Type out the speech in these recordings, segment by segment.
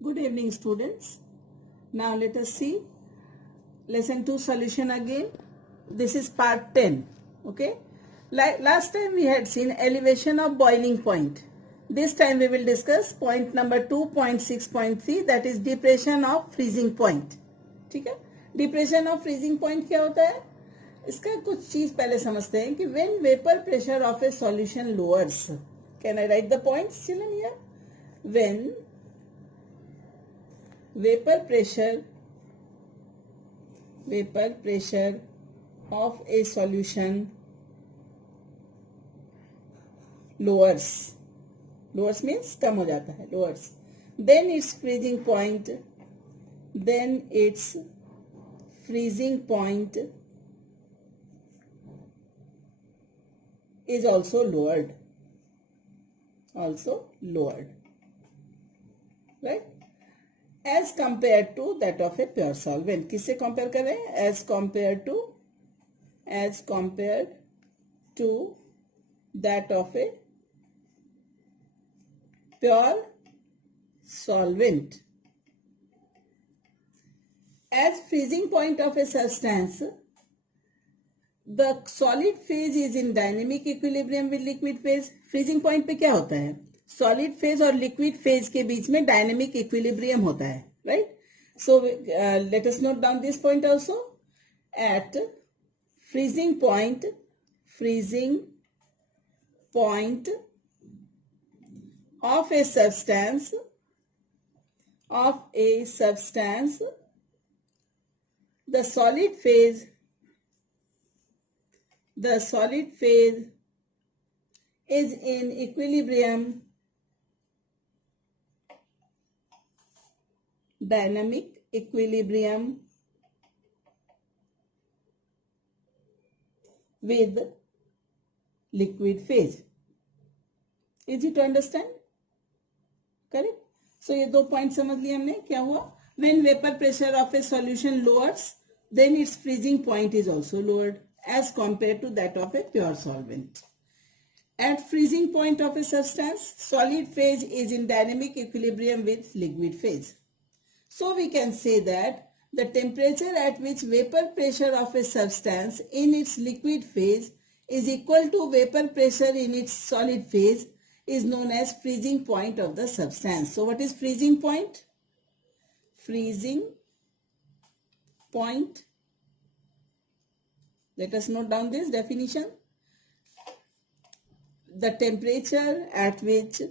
Good evening, students. Now let us see lesson 2 solution again. This is part 10. Okay. Like last time we had seen elevation of boiling point. This time we will discuss point number 2.6.3, that is depression of freezing point. ठीक है. Depression of freezing point क्या होता है? इसका कुछ चीज पहले समझते हैं कि when vapor pressure of a solution lowers. Can I write the points children here? When vapor pressure of a solution lowers means कम हो जाता है, lowers, then its freezing point is also lowered, right, as compared to that of a pure solvent. किससे compare कर रहे हैं? As compared to that of a pure solvent. As freezing point of a substance, the solid phase is in dynamic equilibrium with liquid phase. Freezing point पे क्या होता है? Solid phase और liquid phase के बीच में dynamic equilibrium होता है, right? So let us note down this point also. At freezing point of a substance, the solid phase is in equilibrium, dynamic equilibrium with liquid phase. Easy to understand? Correct? So ये दो point समझ लिए हमने. क्या हुआ? When vapor pressure of a solution lowers, then its freezing point is also lowered as compared to that of a pure solvent. At freezing point of a substance, solid phase is in dynamic equilibrium with liquid phase. So we can say that the temperature at which vapor pressure of a substance in its liquid phase is equal to vapor pressure in its solid phase is known as freezing point of the substance. So what is freezing point? Freezing point. Let us note down this definition. The temperature at which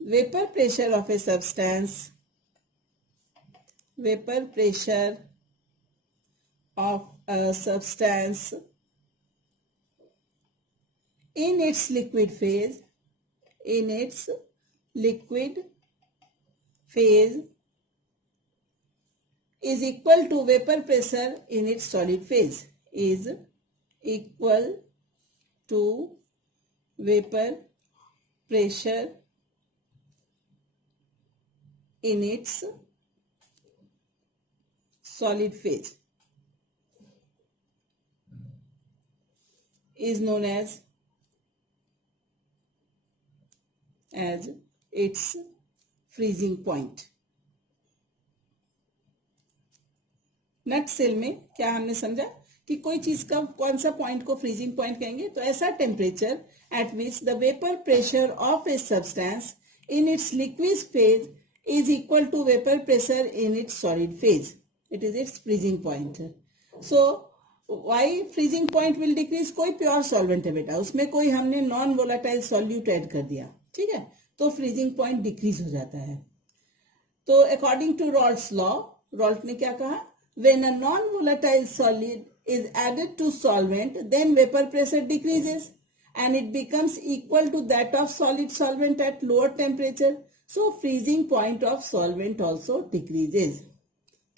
vapor pressure of a substance in its liquid phase is equal to vapor pressure in its solid phase, is equal to vapor pressure in its solid phase, is known as its freezing point. Nutshell में क्या हमने समझा कि कोई चीज का कौन सा पॉइंट को फ्रीजिंग पॉइंट कहेंगे? तो ऐसा temperature at which the vapour pressure of a substance in its liquid phase is equal to vapor pressure in its solid phase. It is its freezing point. So why freezing point will decrease? कोई pure solvent है बेटा, उसमें कोई हमने non volatile solute add कर दिया, ठीक है, तो फ्रीजिंग पॉइंट डिक्रीज हो जाता है. तो अकॉर्डिंग टू रॉल्ट्स लॉ, रॉल्ट ने क्या कहा? When a non-volatile solid is added to solvent, then vapor pressure decreases and it becomes equal to that of solid solvent at lower temperature. So freezing point of solvent also decreases.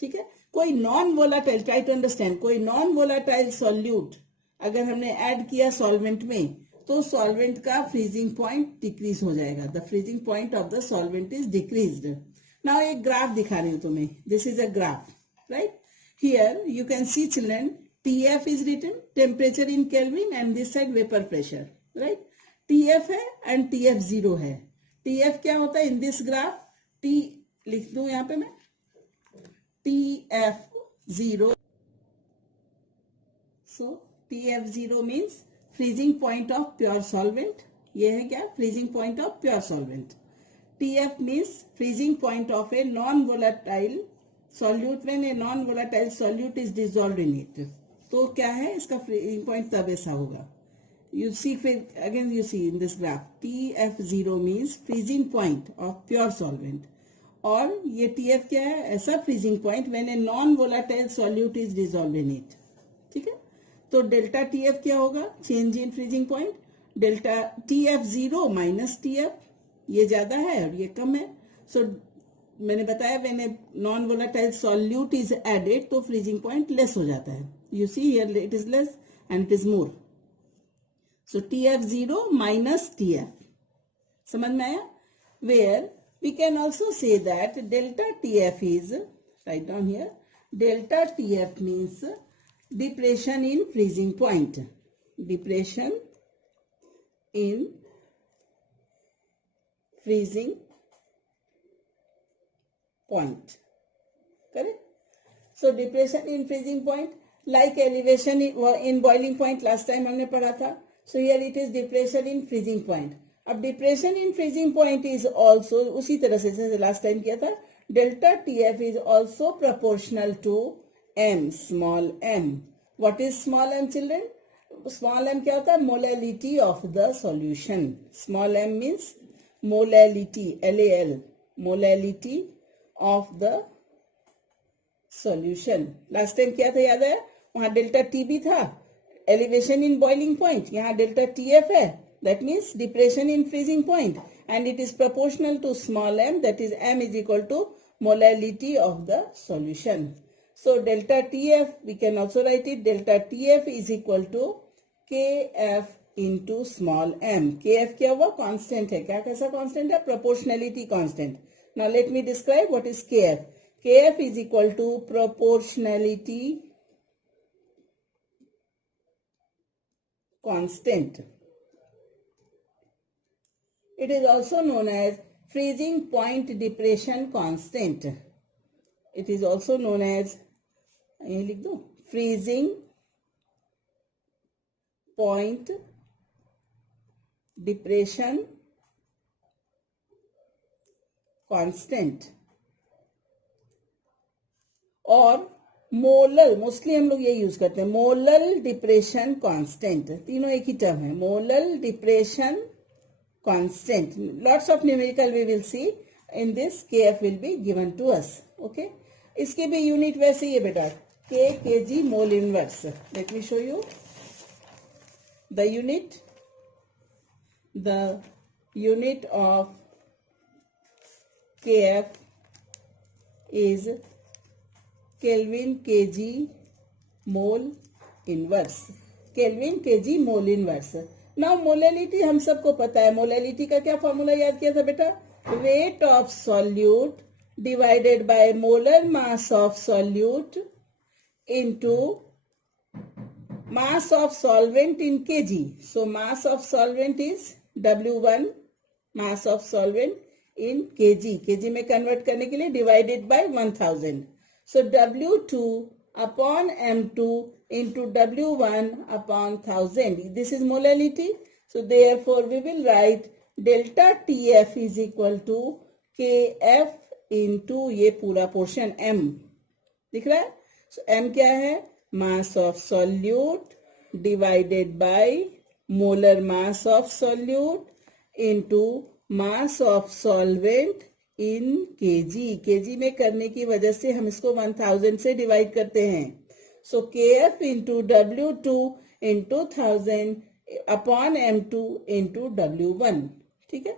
ठीक है. कोई non volatile, try to understand, कोई non volatile solute अगर हमने add किया solvent में, तो solvent का फ्रीजिंग पॉइंट डिक्रीज हो जाएगा. The freezing point of the solvent is decreased. Now एक ग्राफ दिखा रही हूं तुम्हें. This is a graph, right? Here you can see children TF is written, temperature in Kelvin, and this side vapor pressure, right? TF है and TF 0 है. TF क्या होता है in this graph? T लिख दूं यहाँ पे मैं, TF 0. So TF 0 means freezing point of pure solvent. ये है क्या? Freezing point of pure solvent. TF means freezing point of a non-volatile solute when a non-volatile solute is dissolved in it. तो क्या है इसका freezing point? तब ऐसा होगा. You see again, you see in this graph TF0 means freezing point of pure solvent. और ये TF क्या है? ऐसा freezing point when a non-volatile solute is dissolved in it. ठीक है. तो डेल्टा TF क्या होगा? Change in freezing point. Delta TF0 minus TF, ये ज्यादा है और ये कम है. सो मैंने बताया when a non volatile solute is added तो फ्रीजिंग पॉइंट लेस हो जाता है. You see here it is less and it is more. So TF0 minus TF. समझ में आया? Where we can also say that delta TF is, write down here, delta TF means depression in freezing point. Depression in freezing point. Correct? So depression in freezing point like elevation in boiling point last time हमने पढ़ा था. So here it is depression in freezing point. अब depression in freezing point is also उसी तरह से जैसे last time किया था. Delta TF is also proportional to M, small m. What is small m, children? Small m क्या होता है? Molality of the solution. Small m means molality, LAL, molality of the solution. Last time क्या था याद है? वहां delta T भी था, elevation in boiling point. यहाँ डेल्टा TF है, that means depression in freezing point, and it is proportional to small m, that is m is equal to molality of the solution. So delta TF, we can also write it, delta TF is equal to KF into small m. KF क्या हुआ? Constant है. क्या कैसा constant है? Proportionality constant. Now let me describe what is KF. KF is equal to proportionality constant. It is also known as freezing point depression constant. It is also known as, यही लिख दो, freezing point depression constant और molal, mostly हम लोग ये use करते हैं, molal depression constant. तीनों एक ही टर्म है. Molal depression constant. Lots of numerical we will see in this. KF will be given to us. Okay, इसके भी यूनिट वैसे ही है बेटा, kg mole inverse. Let me show you the unit. The unit of KF is Kelvin kg mole inverse. Kelvin kg mole inverse. Now molality हम सबको पता है. मोलैलिटी का क्या फॉर्मूला याद किया था बेटा? Weight of solute divided by molar mass of solute into mass of solvent in kg. So mass of solvent is W1, mass of solvent in kg. kg में convert करने के लिए divided by 1000. So W2 upon M2 into W1 upon 1000. This is molality. So therefore we will write delta TF is equal to KF into ये पूरा portion M. दिख रहा है? So M क्या है? Mass of solute divided by molar mass of solute into mass of solvent in kg. kg में करने की वजह से हम इसको 1000 से डिवाइड करते हैं. So KF into W2 into 1000 upon M2 into W1. ठीक है,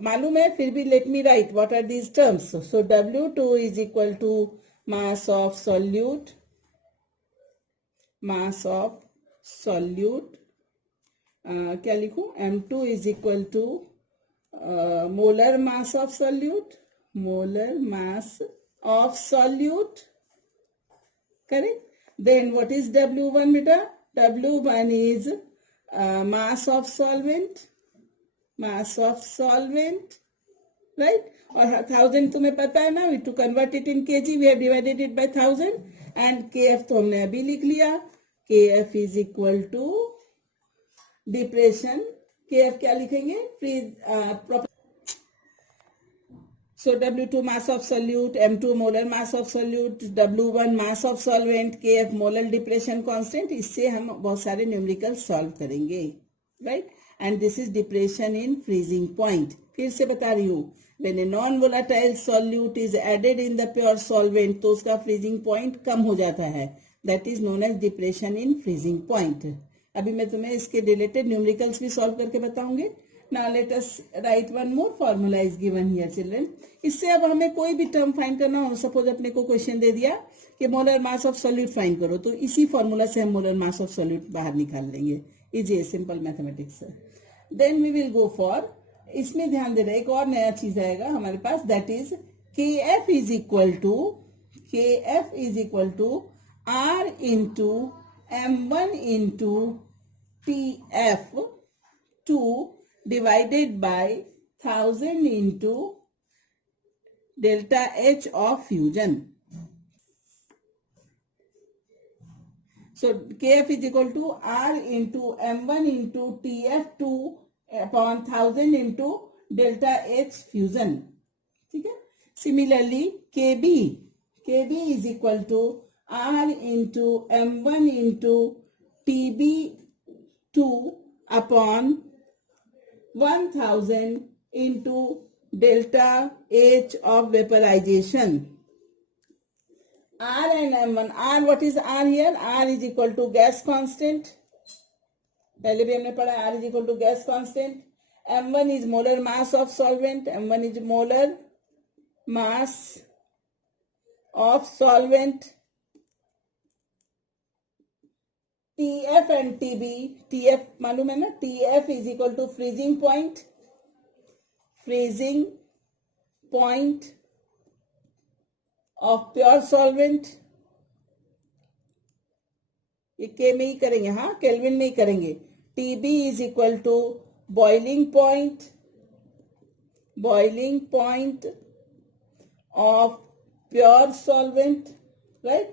मालूम है, फिर भी let me write what are these terms. So W2 is equal to mass of solute, mass of solute, क्या लिखूं? M2 is equal to molar mass of solute, molar mass of solute. Correct? Then what is W1 beta? W1 is mass of solvent, right? और 1000 तुम्हें पता है ना, to convert it in kg we have divided it by 1000 and kf तो हमने अभी लिख लिया, kf is equal to depression, kf क्या लिखेंगे? So W2 mass of solute, M2 molar mass of solute, W1 mass of solvent, Kf molar depression constant. इससे हम बहुत सारे न्यूमेरिकल सॉल्व करेंगे, right? And this is depression in freezing point. फिर से बता रही हूँ, when a non-volatile solute is added in the pure solvent, तो उसका freezing point कम हो जाता है. That is known as depression in freezing point. अभी मैं तुम्हें इसके related numericals भी solve करके बताऊंगी. Now let us write one more formula is given here children. इससे अब हमें कोई भी टर्म फाइंड करना हो, सपोज अपने को क्वेश्चन दे दिया कि molar mass of solute find करो, तो इसी फॉर्मूला से हम मोलर मास ऑफ सॉल्यूट बाहर निकाल लेंगे. Easy, simple mathematics. Then we will go for, इसमें ध्यान दे रहे एक और नया चीज आएगा हमारे पास, that is KF is equal to R into M1 into TF2 divided by 1000 into delta H of fusion. So KF is equal to R into M1 into TF2 upon 1000 into delta H fusion. ठीक है. Similarly KB is equal to R into M1 into TB2 upon 1000 into delta H of vaporization. R and M1. R, what is R here? R is equal to gas constant. पहले भी हमने पढ़ा R is equal to gas constant. M1 is molar mass of solvent. M1 is molar mass of solvent. TF and TB, TF मालूम है ना, TF is equal to freezing point of pure solvent. ये K में ही करेंगे, हाँ, kelvin में ही करेंगे. TB is equal to boiling point of pure solvent, right?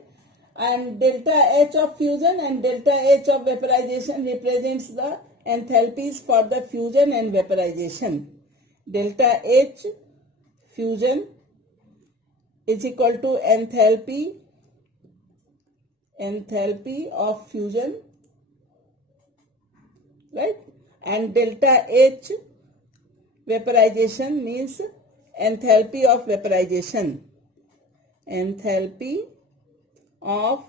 And delta H of fusion and delta H of vaporization represents the enthalpies for the fusion and vaporization. Delta H fusion is equal to enthalpy of fusion, right? And delta H vaporization means enthalpy of vaporization. Enthalpy of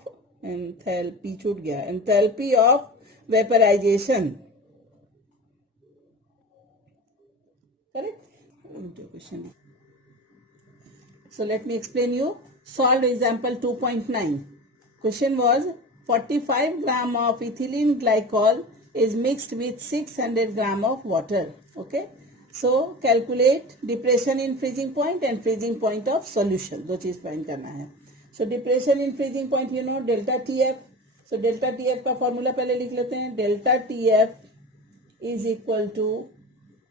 vaporization. Correct? So let me explain you. Solve example 2.9. Question was 45 gram of ethylene glycol is mixed with 600 gram of water. Okay. So calculate depression in freezing point and freezing point of solution. दो चीज find करना है. So depression in freezing point, you know, delta TF. So delta TF का formula पहले लिख लेते हैं. Delta TF is equal to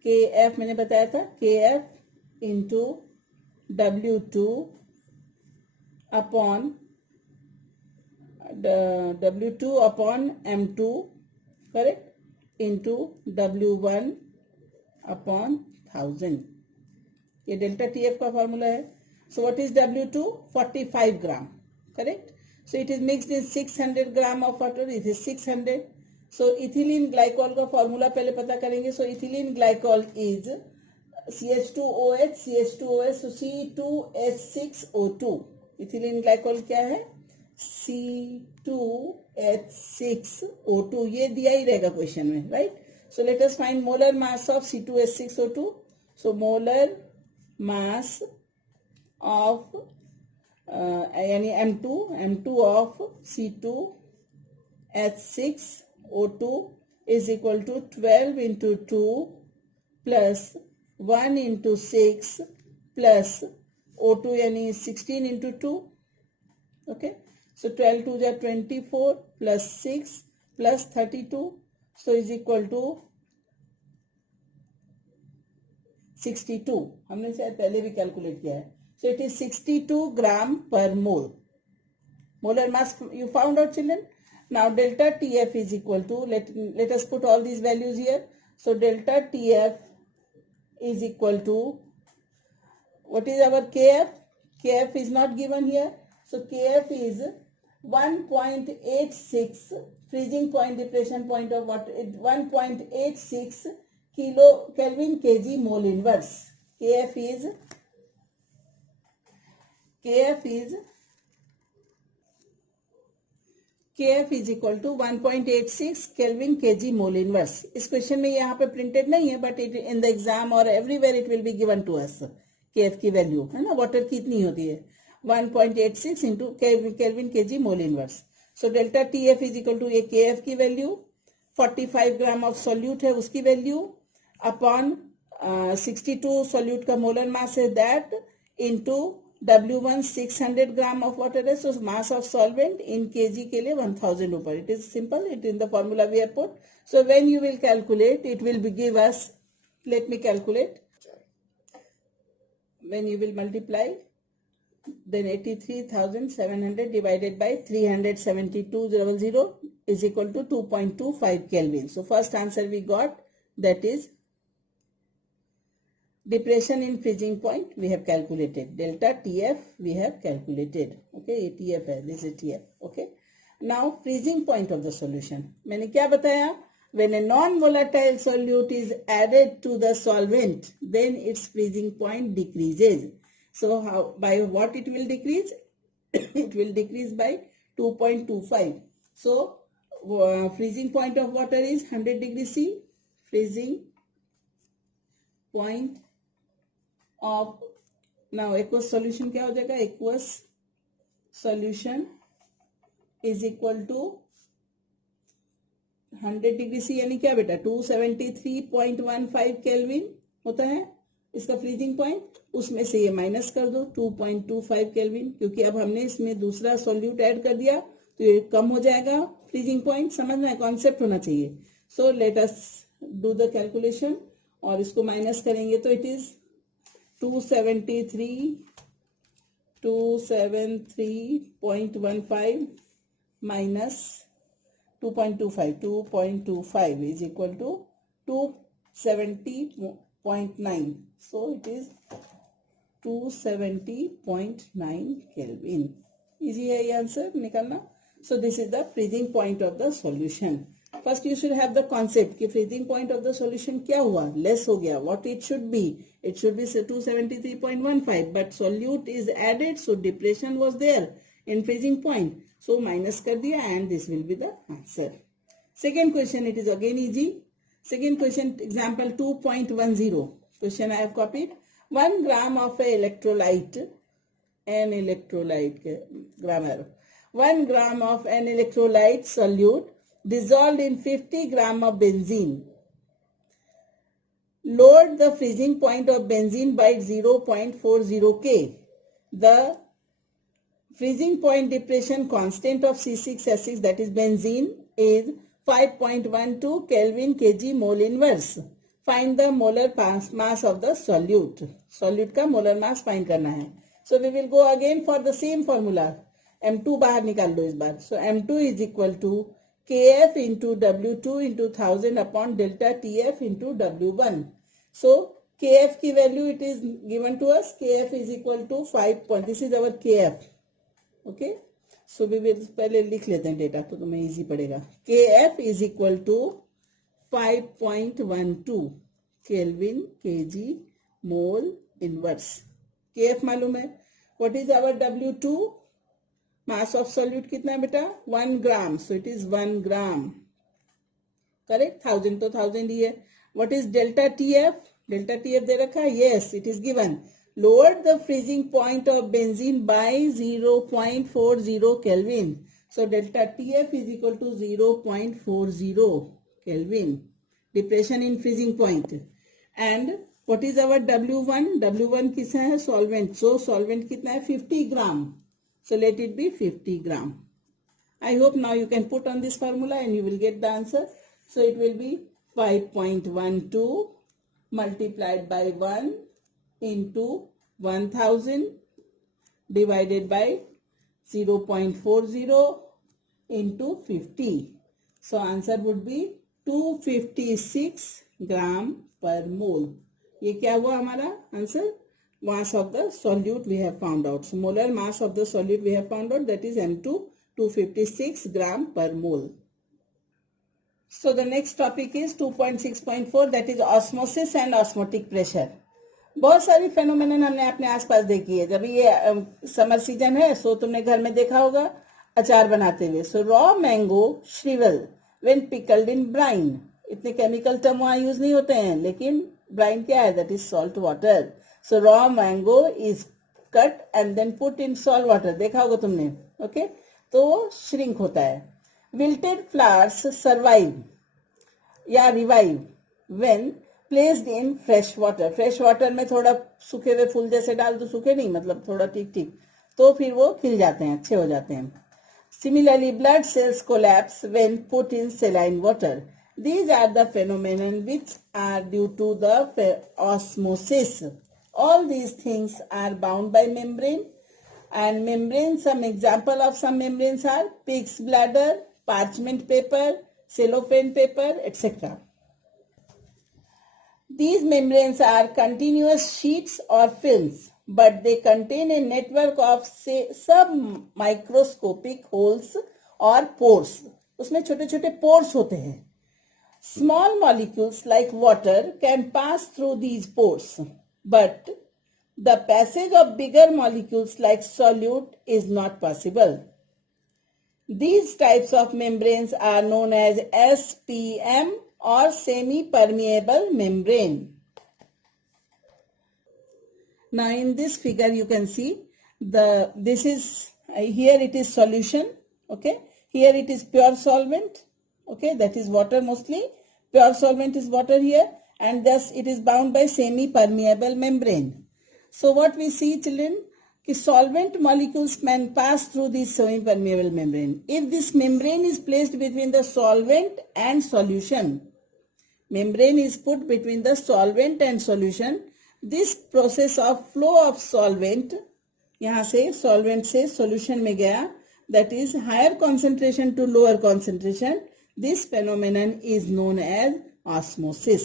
KF, मैंने बताया था, KF into W2 upon W2 upon M2, correct, into W1 upon 1000. ये delta TF का फॉर्मूला है. So what is W2? 45 gram, correct? So it is mixed in 600 gram of water. It is 600. So ethylene glycol का formula पहले पता करेंगे. So ethylene glycol is CH2OH, CH2OH, so C2H6O2. ethylene glycol क्या है? C2H6O2. ये दिया ही रहेगा question में, right? So let us find molar mass of C2H6O2. So molar mass of यानी M2 of C2H6O2 is equal to 12 into 2 plus 1 into 6 plus O2 यानी 16 into 2. Okay. So 12 to the 24 plus 6 plus 32. So is equal to 62. हमने शायद पहले भी calculate किया है. So it is 62 gram per mole. Molar mass you found out, children. Now delta TF is equal to, let us put all these values here. So delta TF is equal to, what is our KF? KF is not given here. So KF is 1.86 freezing point, depression point of what? 1.86 kilo Kelvin kg mole inverse. KF is equal to 1.86 Kelvin kg mole inverse. इस question में यहाँ पे printed नहीं है, but in the exam or everywhere it will be given to us. KF की value है ना, water की इतनी होती है 1.86 into Kelvin kg mole inverse. So delta TF is equal to ये KF की वैल्यू, 45 ग्राम ऑफ सॉल्यूट है उसकी वैल्यू, अपॉन 62 सॉल्यूट का मोलर मास है that, into W1 600 gram of water है. So mass of solvent in kg के लिए 1000 ऊपर. It is simple, it in the formula we have put. So when you will calculate it will give us, let me calculate, when you will multiply, then 83,700 divided by 372.00 is equal to 2.25 Kelvin. So first answer we got, that is depression in freezing point we have calculated. Delta TF we have calculated. Okay, ये TF है, this is TF. Okay. Now freezing point of the solution. मैंने क्या बताया? When a non-volatile solute is added to the solvent, then its freezing point decreases. So how, by what it will decrease? It will decrease by 2.25. So freezing point of water is 100 degrees C. Freezing point of, now aqueous solution क्या हो जाएगा? Aqueous solution is equal to 100 degree C, यानी क्या बेटा 273.15 kelvin होता है इसका freezing point. उसमें से ये माइनस कर दो 2.25 केल्विन, क्योंकि अब हमने इसमें दूसरा सॉल्यूट ऐड कर दिया तो ये कम हो जाएगा फ्रीजिंग पॉइंट. समझना है, कॉन्सेप्ट होना चाहिए. So let us do the calculation, और इसको माइनस करेंगे तो it is 273.15 minus 2.25 is equal to 270.9. So it is 270.9 Kelvin. Easy है ये आंसर निकालना. So this is the freezing point of the solution. First you should have the concept कि freezing point of the solution क्या हुआ, less हो गया. What it should be? It should be 273.15, but solute is added, so depression was there in freezing point. So minus कर दिया and this will be the answer. Second question, it is again easy. Second question, example 2.10. Question I have copied. 1 gram of a electrolyte, grammar. 1 gram of an electrolyte solute dissolved in 50 gram of benzene. Lowered the freezing point of benzene by 0.40 K. The freezing point depression constant of C6H6, that is benzene, is 5.12 Kelvin kg mole inverse. Find the molar mass of the solute. Solute का molar mass find करना है. So we will go again for the same formula. M2 बाहर निकाल लो इस बार. So M2 is equal to KF into W2 into 1000 upon delta TF into W1. So KF की value it is given to us. KF is equal to 5. This is our KF. Okay, so we will पहले लिख लेते हैं data तो तुम्हें easy पड़ेगा. KF is equal to 5.12 kelvin KG mole inverse. KF मालूम है. What is our W2? Mass of solute कितना है बेटा? 1 gram. So it is 1 gram. Correct. 1000 तो 1000 ही है. व्हाट इज डेल्टा TF? डेल्टा TF दे रखा है. Yes, it is given. Lowered the freezing point of benzene by 0.40 Kelvin. So delta TF is equal to 0.40 Kelvin. Depression in freezing point. And what is our W1? W1 कितना है? Solvent. So solvent कितना है? 50 gram. So let it be 50 gram. I hope now you can put on this formula and you will get the answer. So it will be 5.12 multiplied by 1 into 1000 divided by 0.40 into 50. So answer would be 256 gram per mole. ये क्या हुआ हमारा answer? Mass of the solute we have found out. So molar mass of the solute we have found out, that is M2, 256 gram per mole. So the next topic is 2.6.4, that is osmosis and osmotic pressure. बहुत सारी phenomenon हमने अपने आसपास देखी है. जब ये summer season है सो तुमने घर में देखा होगा अचार बनाते हुए. So raw mango shrivel when pickled in brine. इतने केमिकल टर्म वहां यूज नहीं होते हैं, लेकिन ब्राइन क्या है? That is salt water. So raw mango is cut and then put in salt water. देखा होगा तुमने. ओके, तो श्रिंक होता है. विल्टेड फ्लावर्स सर्वाइव या revive when placed in fresh water. Fresh water में थोड़ा सूखे हुए फूल जैसे डाल दो, सूखे नहीं मतलब थोड़ा ठीक ठीक, तो फिर वो खिल जाते हैं, अच्छे हो जाते हैं. Similarly blood cells collapse when put in saline water. These are the phenomena which are due to the osmosis. All these things are bound by membrane, and membrane, some example of some membranes are pig's bladder, parchment paper, cellophane paper, etc. These membranes are continuous sheets or films, but they contain a network of submicroscopic holes or pores. उसमें छोटे छोटे pores होते हैं. Small molecules like water can pass through these pores, but the passage of bigger molecules like solute is not possible. These types of membranes are known as SPM or semi-permeable membrane. Now in this figure you can see this is here it is solution. Okay, here it is pure solvent. Okay, that is water mostly. Pure solvent is water here, and thus it is bound by semi-permeable membrane. So what we see, children, कि solvent molecules can pass through this semi-permeable membrane. If this membrane is placed between the solvent and solution, membrane is put between the solvent and solution, this process of flow of solvent, यहाँ से solvent से solution में गया, that is higher concentration to lower concentration, this phenomenon is known as osmosis.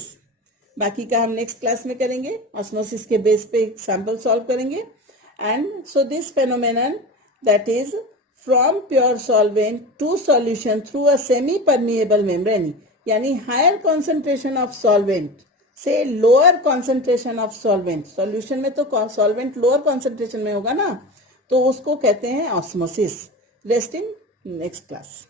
बाकी का हम next class में करेंगे. ऑस्मोसिस के बेस पे सैंपल सॉल्व करेंगे. And so this phenomenon that is from pure solvent to solution through a semi permeable membrane, यानी higher concentration of solvent से lower concentration of solvent. Solution में तो solvent lower concentration में होगा ना, तो उसको कहते हैं osmosis. Rest in next class.